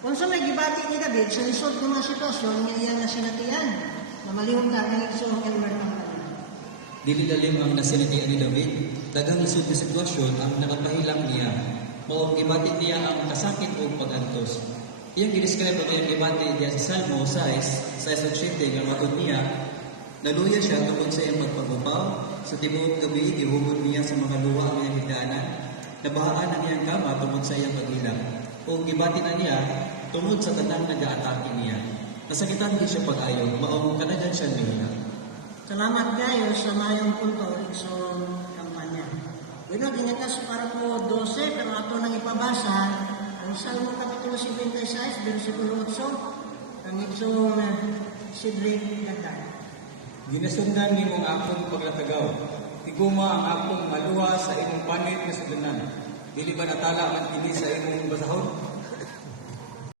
Kung sa may gibati ni David, sa lisod ng mga sitwasyon, niya na sinatian, na malihong ka ng isong Elmer Campana. Dili lalim ang nasinatian ni David, dagang lisod na sitwasyon ang nakapahilang niya. Mao gibati niya ang kasakit o pag-antos. Iyang gidescribe ang iyang gibati diya sa Salmo 6:7 nga matod niya, naluya siya tungkol sa iyang pagpagupaw, sa tibuok gabi gihugod niya sa mga luwa ang iyang higdaanan, nabahaan ang iyang kama tungkol sa iyang paghilang. O gibati na niya tungod sa tanang nag-aatake niya. Nasakitan din siya pag-ayo, maong kanadyan siya nila. Salamat kayo sa mayong punto sa kampanya. Bueno, dinikas para po 12, pero ato nang ipabasa ang Salmo Kapitulo 56, versikulo 8, ang itong Cedric Gagay. Ginasundan ni mong akong paglatagaw. Tiguma ang akong maluwa sa imong panit na sudunan. Dili ba natala man kini sa imong basahon?